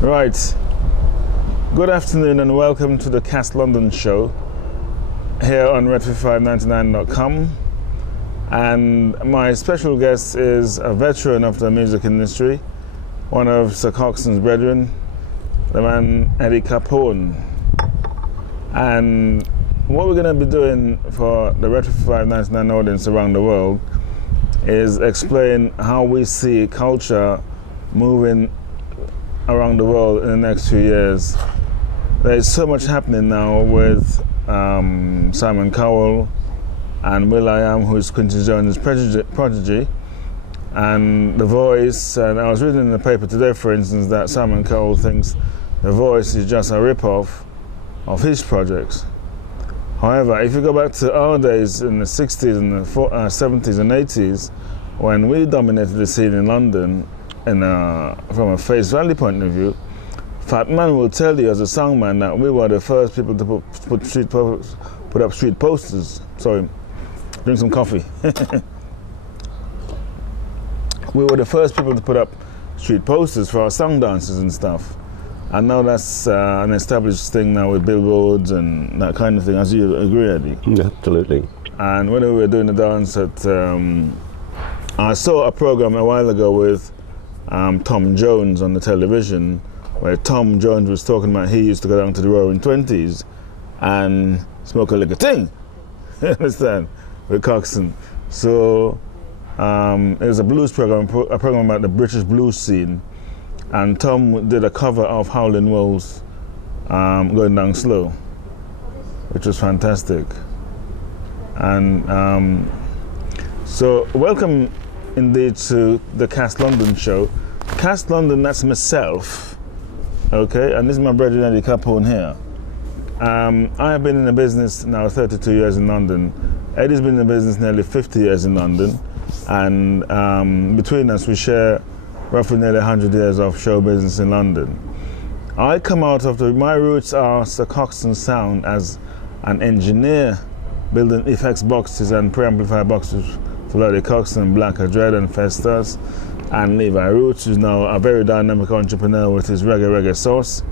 Right. Good afternoon and welcome to the Cast London show here on Red599.com. And my special guest is a veteran of the music industry, one of Sir Coxsone's brethren, the man Eddie Capone. And what we're going to be doing for the Red599 audience around the world is explain how we see culture moving around the world in the next few years. There's so much happening now with Simon Cowell and will.i.am, who is Quincy Jones' prodigy, and The Voice. And I was reading in the paper today, for instance, that Simon Cowell thinks The Voice is just a rip-off of his projects. However, if you go back to our days in the 60s and the 70s and 80s, when we dominated the scene in London, from a face value point of view, Fat Man will tell you as a songman that we were the first people to put up street posters. Sorry, drink some coffee. We were the first people to put up street posters for our song dances and stuff. And now that's an established thing now with billboards and that kind of thing, as you agree, Eddie? Absolutely. And when we were doing the dance I saw a program a while ago with Tom Jones on the television, where Tom Jones was talking about he used to go down to the Roaring Twenties and smoke a liquor thing, you understand, with Coxsone. So it was a blues program, a program about the British blues scene, and Tom did a cover of Howlin' Wolves, Going Down Slow, which was fantastic. And so welcome indeed to the Cast London show. Cast London, that's myself, okay, and this is my brother Eddie Capone here. I have been in the business now 32 years in London. Eddie's been in the business nearly 50 years in London, and between us we share roughly nearly 100 years of show business in London. I come out of my roots are Sir Coxsone Sound as an engineer, building effects boxes and preamplifier boxes for Eddie Coxsone, Blacker Dread and Festus, and Levi Roots, who's now a very dynamic entrepreneur with his reggae sauce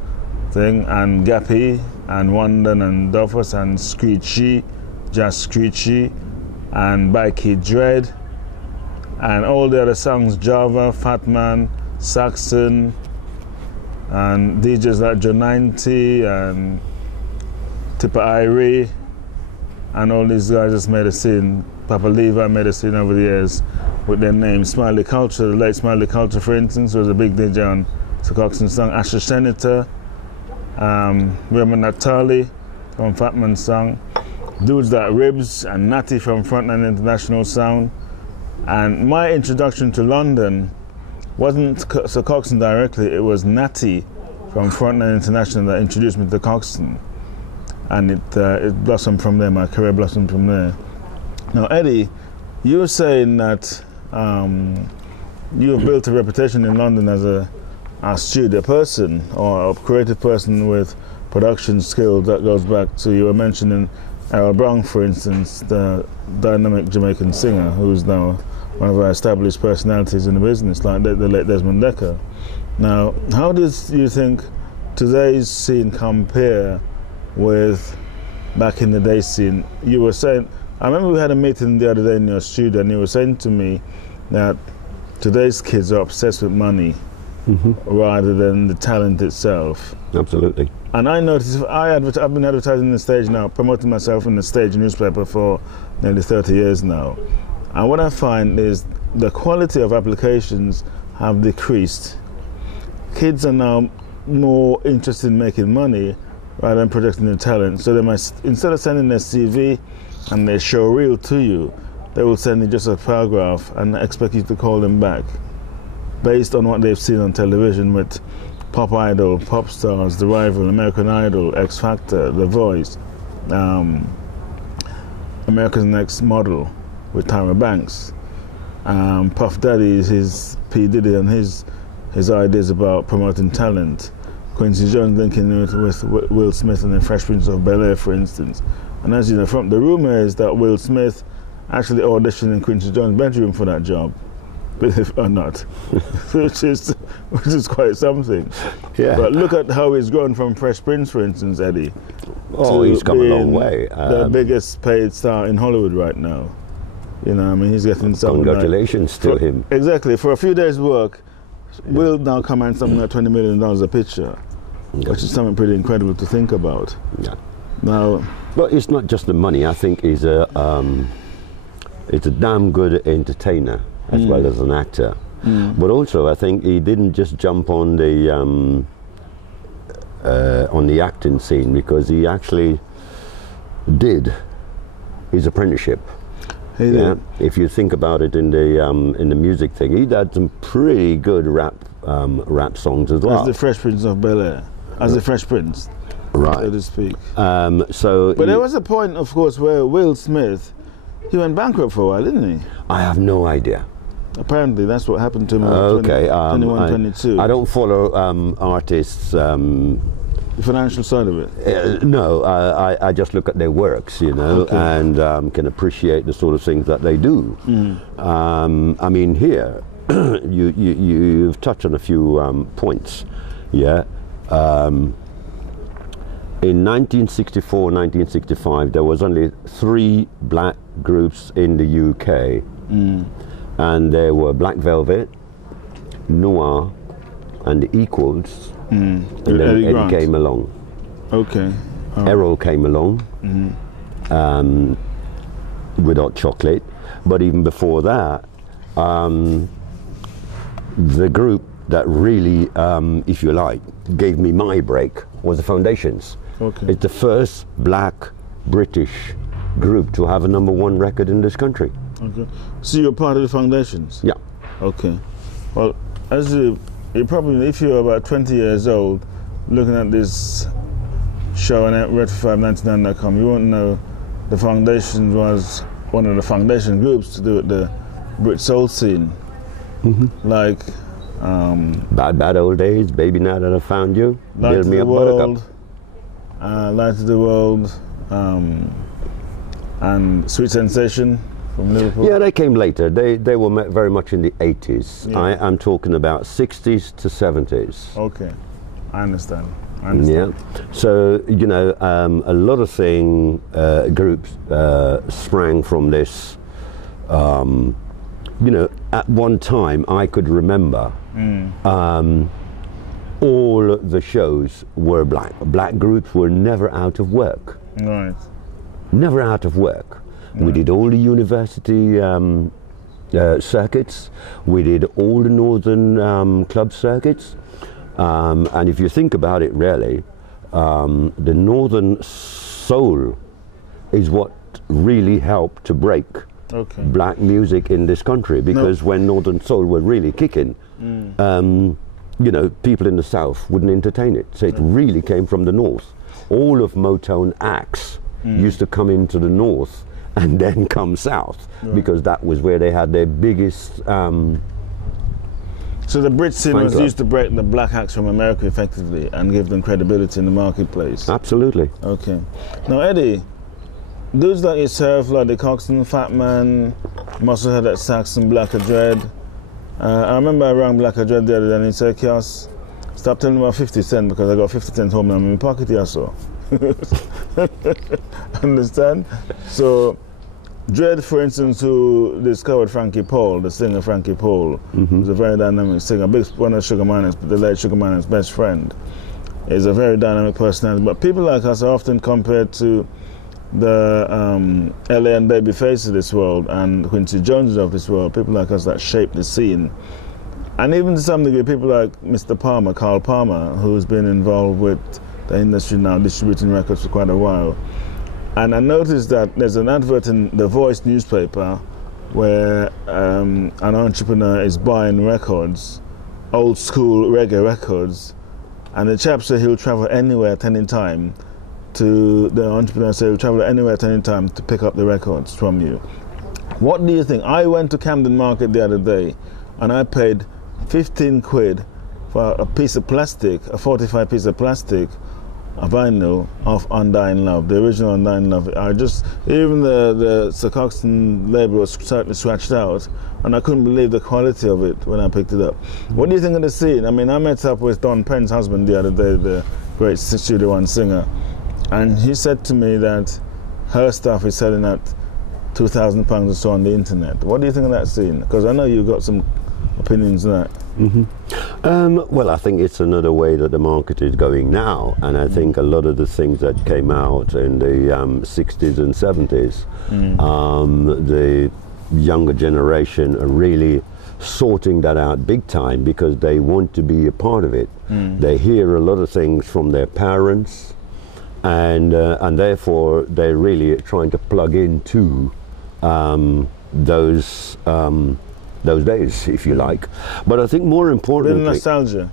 thing, and Gappy and Wandon and Duffus and Screechy, Just Screechy, and Bikey Dread, and all the other songs, Java, Fatman, Saxon, and DJs like Joe 90 and Tipper Irie, and all these guys just made a scene. Papa Levi made a scene over the years with their names. Smiley Culture, the late Smiley Culture, for instance, was a big DJ on Sir Coxsone's song. Asher Senator, Raymond Natali from Fatman's song, Dudes That Ribs, and Natty from Frontline International Sound. And my introduction to London wasn't Sir Coxsone directly, it was Natty from Frontline International that introduced me to Coxsone. And it blossomed from there, my career blossomed from there. Now, Eddie, you were saying that you have built a reputation in London as a studio person or a creative person with production skills that goes back to, you were mentioning Errol Brown, for instance, the dynamic Jamaican singer who's now one of our established personalities in the business, like the late Desmond Dekker. Now, how does you think today's scene compare with back in the day scene? You were saying, I remember we had a meeting the other day in your studio, and you were saying to me that today's kids are obsessed with money rather than the talent itself. Absolutely. And I noticed, I've been advertising the stage now, promoting myself in the stage newspaper for nearly 30 years now. And what I find is the quality of applications have decreased. Kids are now more interested in making money rather than projecting their talent. So they might, instead of sending their CV and their show reel to you, they will send you just a paragraph and expect you to call them back based on what they've seen on television with Pop Idol, Pop Stars, The Rival, American Idol, X Factor, The Voice, America's Next Model with Tyra Banks, Puff Daddy, his P. Diddy and his ideas about promoting talent, Quincy Jones linking it with Will Smith and the Fresh Prince of Bel-Air, for instance. And as you know, from the rumor is that Will Smith actually auditioned in Quincy Jones' bedroom for that job. believe it or not, which is quite something. Yeah. But look at how he's grown from Fresh Prince, for instance, Eddie. Oh, he's come a long way. The biggest paid star in Hollywood right now. You know, I mean, he's getting something. Congratulations to him. Exactly. For a few days' work, will now command something like $20 million a picture, which is something pretty incredible to think about. Yeah. Now, but it's not just the money. I think he's a damn good entertainer as well as an actor. But also, I think he didn't just jump on the acting scene, because he actually did his apprenticeship. Yeah. If you think about it in the music thing, he did some pretty good rap songs as well. As the Fresh Prince of Bel-Air, as the Fresh Prince, right, so to speak. But there was a point, of course, where Will Smith, he went bankrupt for a while, didn't he? I have no idea. Apparently, that's what happened to him in 21, 22. I don't follow artists. The financial side of it? No, I just look at their works, you know, and can appreciate the sort of things that they do. I mean, here, you've touched on a few points, yeah. In 1964, 1965, there was only 3 black groups in the UK, and they were Black Velvet, Noir, and the Equals. And then Eddie came along. Okay. Errol came along with Hot Chocolate. But even before that, the group that really, if you like, gave me my break was the Foundations. Okay. It's the first black British group to have a #1 record in this country. Okay. So you're part of the Foundations? Yeah. Okay. Well, as you probably, if you're about 20 years old, looking at this show on Red599.com, you won't know the Foundations was one of the foundation groups to do with the Brit soul scene. Like Bad Old Days, Baby Now That I Found You, Light Build Me Up Buttercup, Light of the World, and Sweet Sensation from Liverpool. Yeah, they came later. They were very much in the 80s. Yeah. I'm talking about 60s to 70s. Okay, I understand. Yeah. So, you know, a lot of groups sprang from this. You know, at one time I could remember all the shows were black. Black groups were never out of work. Right. Never out of work. We did all the university circuits. We did all the northern club circuits. And if you think about it, really, the northern soul is what really helped to break black music in this country. Because when northern soul were really kicking, you know, people in the south wouldn't entertain it. So it really came from the north. All of Motown acts used to come into the north and then come south, because that was where they had their biggest. So the Brit scene was used to break the black acts from America effectively and give them credibility in the marketplace. Absolutely. Okay. Now, Eddie, dudes like yourself, like the Coxsone, Fat Man, Musclehead at Saxon, Blacker Dread. I remember I rang Blacker Dread the other day and he said, Kios, stop telling me about 50 cents because I got 50 cents home and I'm in my pocket here, so. Understand? So, Dread, for instance, who discovered Frankie Paul, the singer Frankie Paul, who's a very dynamic singer, one of the late Sugar Minot's best friend, is a very dynamic personality. But people like us are often compared to the LA and Babyface of this world and Quincy Jones of this world, people like us that shape the scene. And even to some degree, people like Mr. Palmer, Carl Palmer, who's been involved with the industry now, distributing records for quite a while. And I noticed that there's an advert in The Voice newspaper where an entrepreneur is buying records, old school reggae records, and the chap said he'll travel anywhere at any time the entrepreneur said he'll travel anywhere at any time to pick up the records from you. What do you think? I went to Camden Market the other day and I paid 15 quid for a piece of plastic, a 45 piece of plastic a vinyl of Undying Love, the original Undying Love. Even the Sir Coxsone label was certainly scratched out, and I couldn't believe the quality of it when I picked it up. What do you think of the scene? I mean, I met up with Don Penn's husband the other day, the great Studio One singer, and he said to me that her stuff is selling at £2,000 or so on the internet. What do you think of that scene? Because I know you've got some opinions on that. Well, I think it's another way that the market is going now, and I think a lot of the things that came out in the 60s and 70s, the younger generation are really sorting that out big time because they want to be a part of it. They hear a lot of things from their parents, and therefore they're really trying to plug into those days, if you like. But I think more importantly, nostalgia.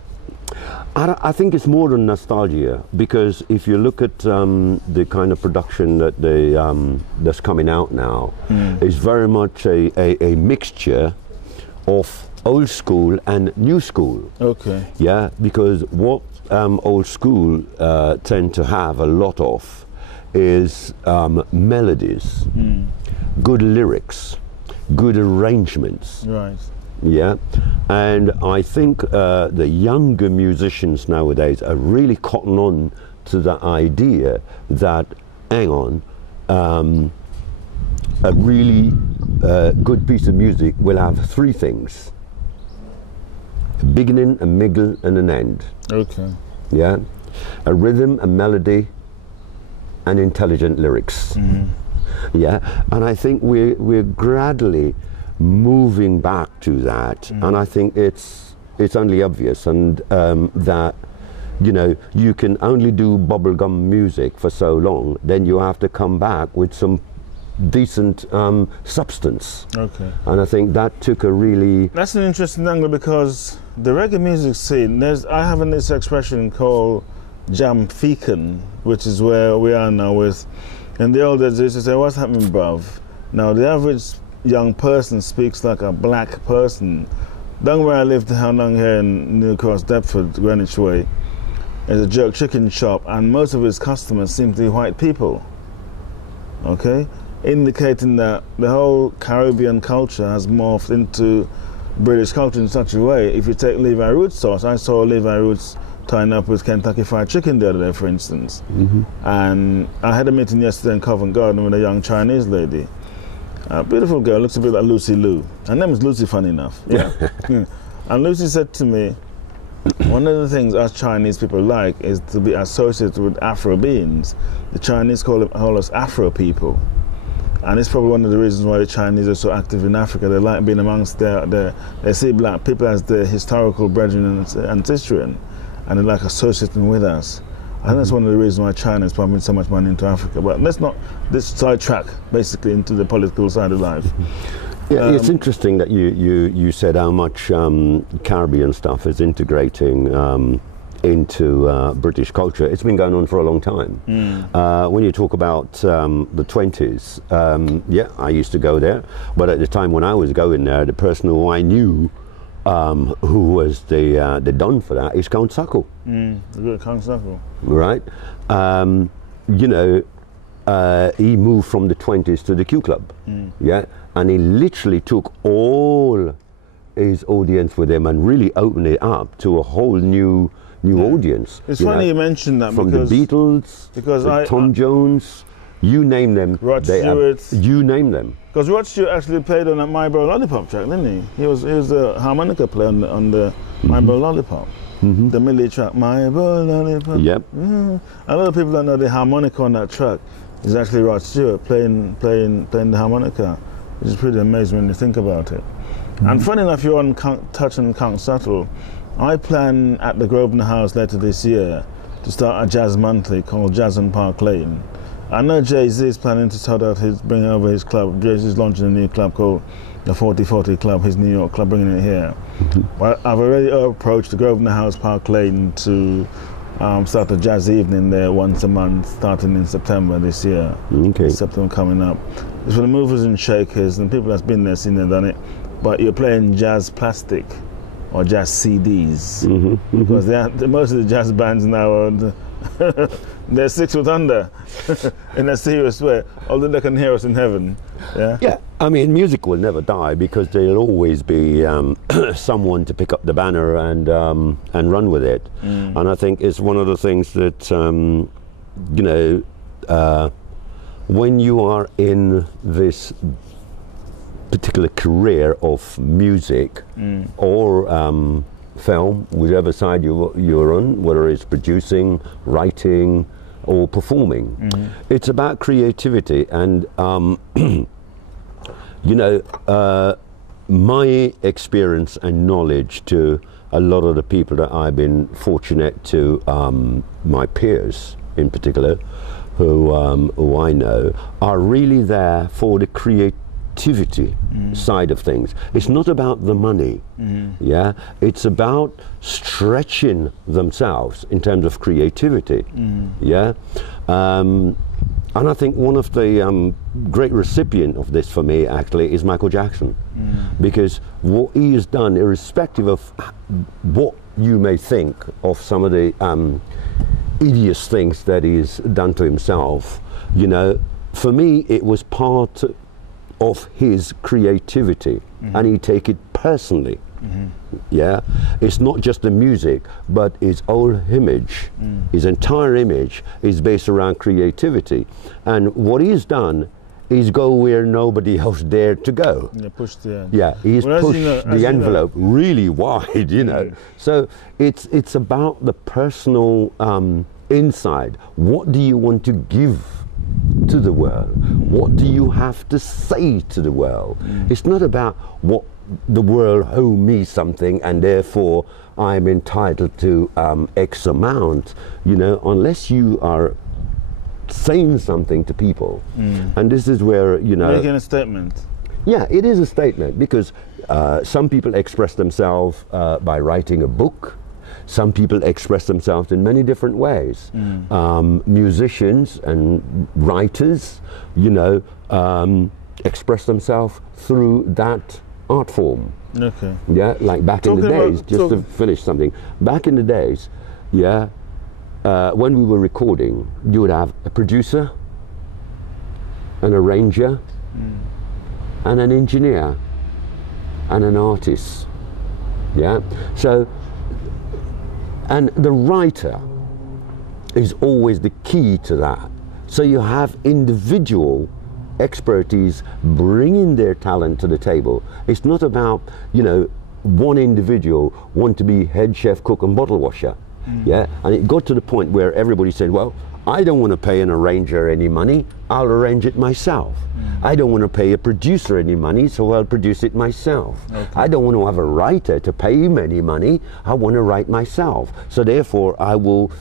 I think it's more than nostalgia, because if you look at the kind of production that that's coming out now, it's very much a mixture of old school and new school. Okay. Yeah, because what old school tend to have a lot of is melodies, good lyrics, good arrangements. Right. Yeah, and I think the younger musicians nowadays are really cotton on to the idea that, hang on, a really good piece of music will have three things: a beginning, a middle, and an end. Okay. Yeah, a rhythm, a melody, and intelligent lyrics. Yeah, and I think we're gradually moving back to that, and I think it's only obvious, and that, you know, you can only do bubblegum music for so long, then you have to come back with some decent substance. Okay. And I think that took a really... That's an interesting angle, because the reggae music scene, I have this expression called jam fican, which is where we are now with... In the old days, they used to say, "What's happening, bruv?" Now, the average young person speaks like a black person. Down where I lived, how long here in New Cross, Deptford, Greenwich Way, is a jerk chicken shop, and most of its customers seem to be white people. Okay? Indicating that the whole Caribbean culture has morphed into British culture in such a way. If you take Levi Roots sauce, I saw Levi Roots tying up with Kentucky Fried Chicken the other day, for instance. And I had a meeting yesterday in Covent Garden with a young Chinese lady. A beautiful girl, looks a bit like Lucy Liu. Her name is Lucy, funny enough. Yeah. And Lucy said to me, one of the things us Chinese people like is to be associated with Afro beings. The Chinese call us Afro people. And it's probably one of the reasons why the Chinese are so active in Africa. They like being amongst they see black people as their historical brethren and ancestry, and they like associating with us. I think that's one of the reasons why China is pumping so much money into Africa. But let's not sidetrack basically into the political side of life. Yeah, it's interesting that you said how much Caribbean stuff is integrating into British culture. It's been going on for a long time. When you talk about the 20s, yeah, I used to go there. But at the time when I was going there, the person who I knew who was the don for that is Count Sacco. The good Count Sacco. Right. You know, he moved from the 20s to the Q Club. Yeah. And he literally took all his audience with him and really opened it up to a whole new audience. It's funny you mentioned that, from because the Beatles, Tom Jones, you name them. Rod Stewart. You name them. Because Rod Stewart actually played on that My Bro Lollipop track, didn't he? He was a harmonica player on the My Bro Lollipop. The Millie track, My Bro Lollipop. Yep. A lot of people don't know the harmonica on that track is actually Rod Stewart playing the harmonica, which is pretty amazing when you think about it. And funny enough, you're on touching Count Sacco. I plan at the Grosvenor House later this year to start a jazz monthly called Jazz on Park Lane. I know Jay-Z is planning to bring over his club. Jay-Z's launching a new club called the 4040 Club, his New York club, bringing it here. Well, I've already approached the Grosvenor House Park Lane to start a jazz evening there once a month, starting in September this year. Okay. September coming up. It's for the movers and shakers and people that's been there, seen and done it. But you're playing jazz plastic. or jazz CDs, because most of the jazz bands now are they're 6 foot under in a serious way, although they can hear us in heaven. Yeah. Yeah, I mean, music will never die because there'll always be someone to pick up the banner and run with it. And I think it's one of the things that when you are in this particular career of music or film, whichever side you're on, whether it's producing, writing, or performing, it's about creativity. And my experience and knowledge to a lot of the people that I've been fortunate to, my peers in particular, who I know, are really there for the creativity side of things. It's not about the money. Yeah, it's about stretching themselves in terms of creativity. Yeah, and I think one of the great recipient of this for me actually is Michael Jackson, because what he has done, irrespective of what you may think of some of the hideous things that he's done to himself, for me it was part of his creativity, and he take it personally. Yeah, it's not just the music, but his whole image, his entire image is based around creativity. And what he's done is go where nobody else dared to go. Yeah, pushed the he's pushed the envelope really wide, So it's about the personal inside. What do you want to give to the world? What do you have to say to the world? It's not about what the world owe me something and therefore I'm entitled to X amount, unless you are saying something to people. And this is where, making a statement. Yeah, it is a statement, because some people express themselves by writing a book. Some people express themselves in many different ways. Musicians and writers, express themselves through that art form. Okay. Yeah, like back in the days, just to finish something, back in the days, when we were recording, you would have a producer, an arranger, and an engineer, and an artist. Yeah, so, and the writer is always the key to that. So you have individual expertise bringing their talent to the table. It's not about, one individual want to be head chef, cook and bottle washer. Yeah, and it got to the point where everybody said, well, I don't want to pay an arranger any money, I'll arrange it myself. I don't want to pay a producer any money, so I'll produce it myself. Okay. I don't want to have a writer to pay him any money, I want to write myself. So therefore I will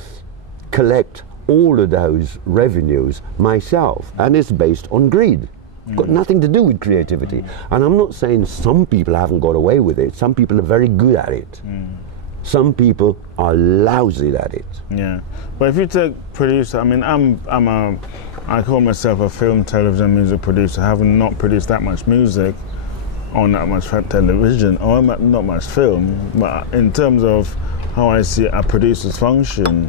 collect all of those revenues myself, and it's based on greed. Got nothing to do with creativity. And I'm not saying some people haven't got away with it, some people are very good at it. Some people are lousy at it. Yeah, but if you take producer, I mean, I call myself a film, television, music producer, having not produced that much music or not much television or not much film, but in terms of how I see a producer's function,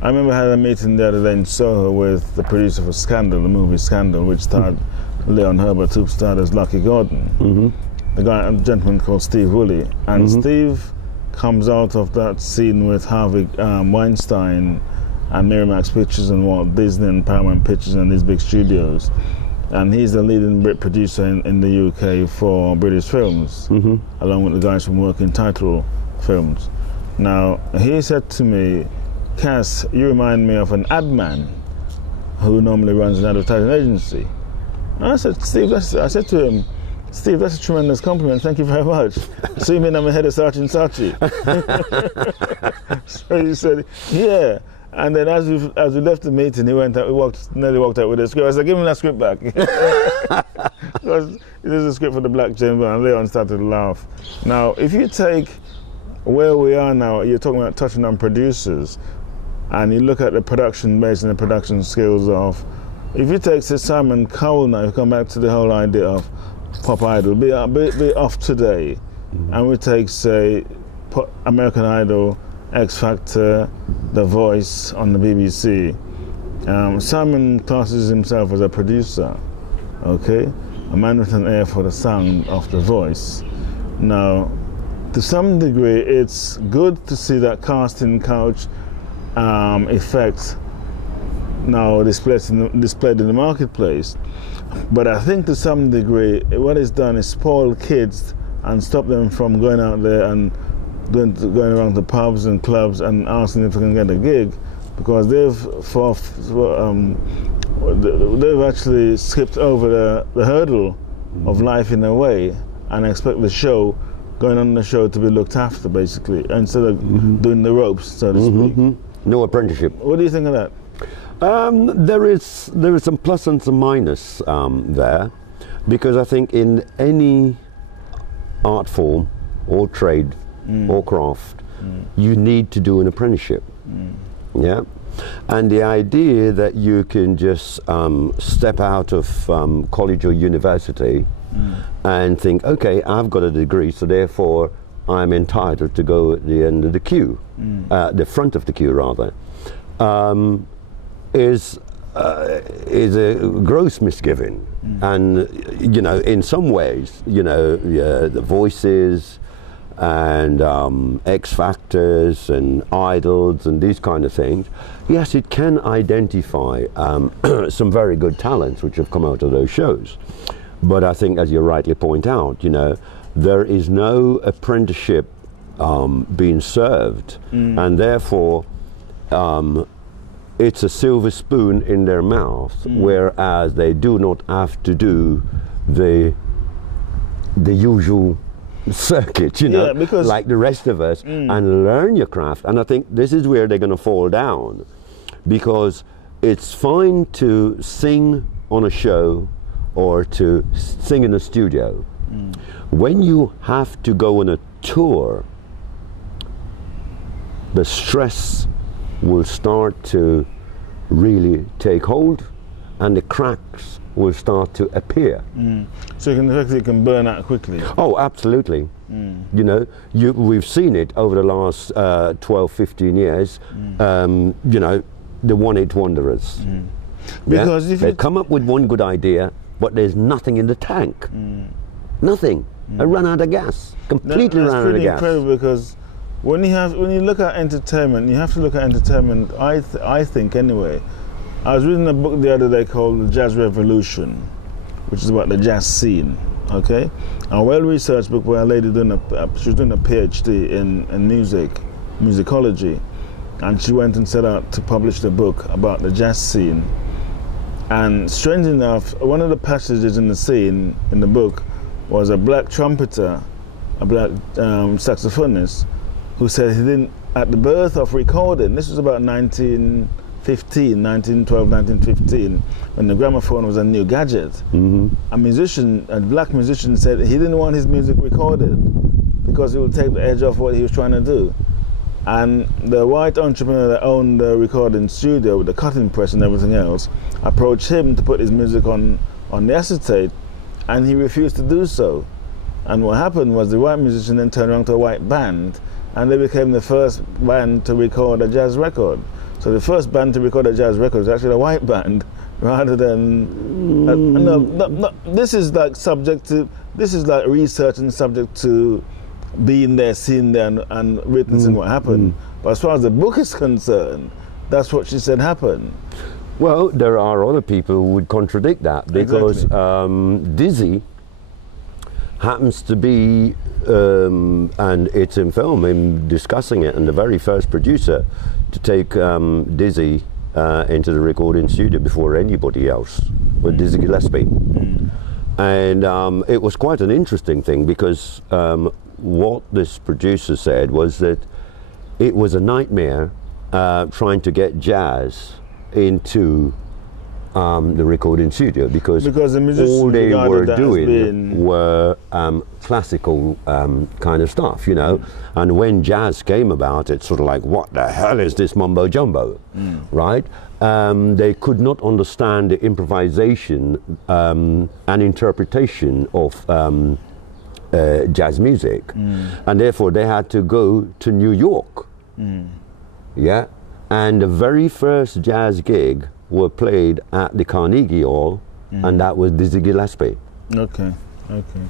I remember I had a meeting the other day in Soho with the producer for Scandal, the movie Scandal, which starred Leon Herbert, who starred as Lucky Gordon. The guy, a gentleman called Steve Woolley, and Steve comes out of that scene with Harvey Weinstein and Miramax Pictures and Walt Disney and Paramount Pictures and these big studios, and he's the leading Brit producer in the UK for British films, along with the guys from Working Title Films. Now he said to me, Cass, you remind me of an ad man who normally runs an advertising agency. And I said, Steve, I said to him, Steve, that's a tremendous compliment. Thank you very much. So you mean I'm ahead of Saatchi & Saatchi? So he said, yeah. And then as we left the meeting, he went out. Nearly walked out with the script. I said, give him that script back. Because this is a script for the Black Chamber, and Leon started to laugh. Now, if you take where we are now, you're talking about touching on producers, and you look at the production base and the production skills of, if you take, say, Simon Cowell now, you come back to the whole idea of Pop Idol, be off today, and we take, say, American Idol, X Factor, The Voice on the BBC. Simon classes himself as a producer, okay? A man with an ear for the sound of The Voice. Now, to some degree, it's good to see that casting couch effect now displayed in the marketplace. But I think to some degree, what it's done is spoil kids and stop them from going out there and going around to pubs and clubs and asking if they can get a gig, because they've actually skipped over the hurdle of life in a way, and expect the show, going on the show, to be looked after basically, instead of doing the ropes, so to speak. No apprenticeship. What do you think of that? There is some plus and some minus there, because I think in any art form or trade or craft, you need to do an apprenticeship. Yeah, and the idea that you can just step out of college or university and think, okay, I've got a degree, so therefore I'm entitled to go at the end of the queue, the front of the queue rather, is a gross misgiving. And you know, in some ways, you know, the Voices and X Factors and Idols and these kind of things, yes, it can identify some very good talents which have come out of those shows. But I think, as you rightly point out, you know, there is no apprenticeship being served, and therefore it's a silver spoon in their mouth, whereas they do not have to do the usual circuit, you know, because like the rest of us, and learn your craft. And I think this is where they're going to fall down, because it's fine to sing on a show or to sing in a studio. When you have to go on a tour, the stress will start to really take hold, and the cracks will start to appear. So you can burn out quickly. Oh, absolutely. You know, we've seen it over the last 12, 15 years. You know, the one-hit wonders. Because if they come up with one good idea, but there's nothing in the tank. Nothing. They run out of gas. Completely run out of gas. That's pretty incredible, because when you look at entertainment, you have to look at entertainment, I think anyway. I was reading a book the other day called The Jazz Revolution, which is about the jazz scene, okay? A well-researched book where a lady she was doing a PhD in musicology, and she went and set out to publish the book about the jazz scene. And strangely enough, one of the passages in the scene, in the book, was a black trumpeter, a black saxophonist, who said he didn't, at the birth of recording, this was about 1912, 1915, when the gramophone was a new gadget. A black musician said he didn't want his music recorded because it would take the edge off what he was trying to do. And the white entrepreneur that owned the recording studio with the cutting press and everything else approached him to put his music on the acetate, and he refused to do so. And what happened was the white musician then turned around to a white band, and they became the first band to record a jazz record. So the first band to record a jazz record was actually a white band, rather than no, this is like research and subject to being there, seeing there, and witnessing what happened. But as far as the book is concerned, that's what she said happened. Well, there are other people who would contradict that, because Dizzy happens to be, and it's in film, him discussing it, and the very first producer to take Dizzy into the recording studio before anybody else was Dizzy Gillespie. And it was quite an interesting thing, because what this producer said was that it was a nightmare trying to get jazz into the recording studio, because the all they were doing were classical kind of stuff, you know. And when jazz came about, it's sort of like, what the hell is this mumbo jumbo, right? They could not understand the improvisation and interpretation of jazz music, and therefore they had to go to New York. Yeah, and the very first jazz gig were played at the Carnegie Hall, and that was Dizzy Gillespie. Okay, okay.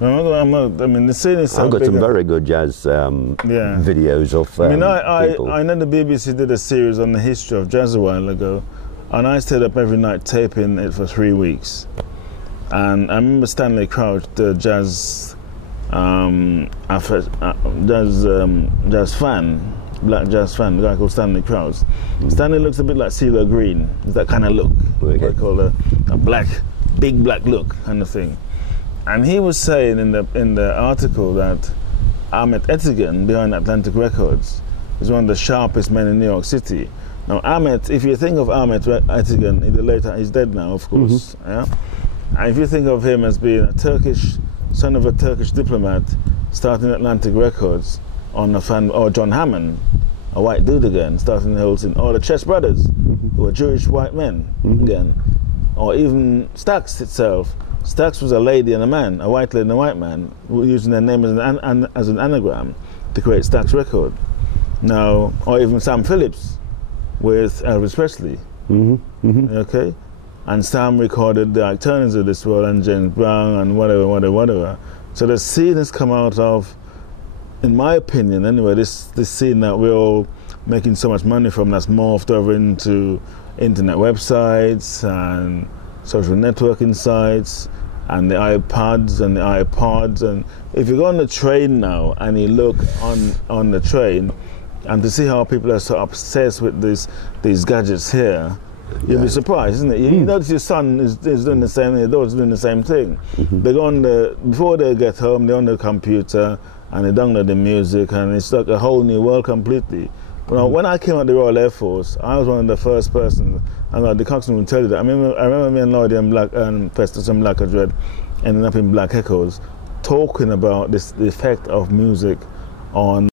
I mean, the scene is so I've got big some very good jazz videos of people. I know the BBC did a series on the history of jazz a while ago, and I stayed up every night taping it for 3 weeks. And I remember Stanley Crouch, the jazz fan, black jazz fan, the guy called Stanley Crouch. Stanley looks a bit like CeeLo Green. It's that kind of look, what they call a black, big black look kind of thing. And he was saying in the article that Ahmet Ertegun, behind Atlantic Records, is one of the sharpest men in New York City. Now, Ahmet, if you think of Ahmet Ertegun, he's dead now, of course. Yeah. And if you think of him as being son of a Turkish diplomat, starting Atlantic Records on or John Hammond, a white dude again, starting the whole thing, or the Chess Brothers, who were Jewish white men again, or even Stax itself. Stax was a lady and a man, a white lady and a white man, using their name as an anagram to create Stax Record. Now, or even Sam Phillips with Elvis Presley. Okay? And Sam recorded the Ike Turners of this world and James Brown and whatever. So the scene has come out of, in my opinion anyway, this scene that we're all making so much money from, that's morphed over into internet websites and social networking sites and the iPads and the iPods. And if you go on the train now and you look on the train and to see how people are so obsessed with these gadgets here, you'll be surprised, isn't it? You notice your son is doing the same thing, your daughter's doing the same thing. They go on before they get home, they're on the computer and they download the music, and it's like a whole new world completely. Well, when I came out of the Royal Air Force, I was one of the first persons, and the coxswain will tell you that. I remember me and Lloyd and Festus and Black Dread ending up in Black Echoes, talking about the effect of music on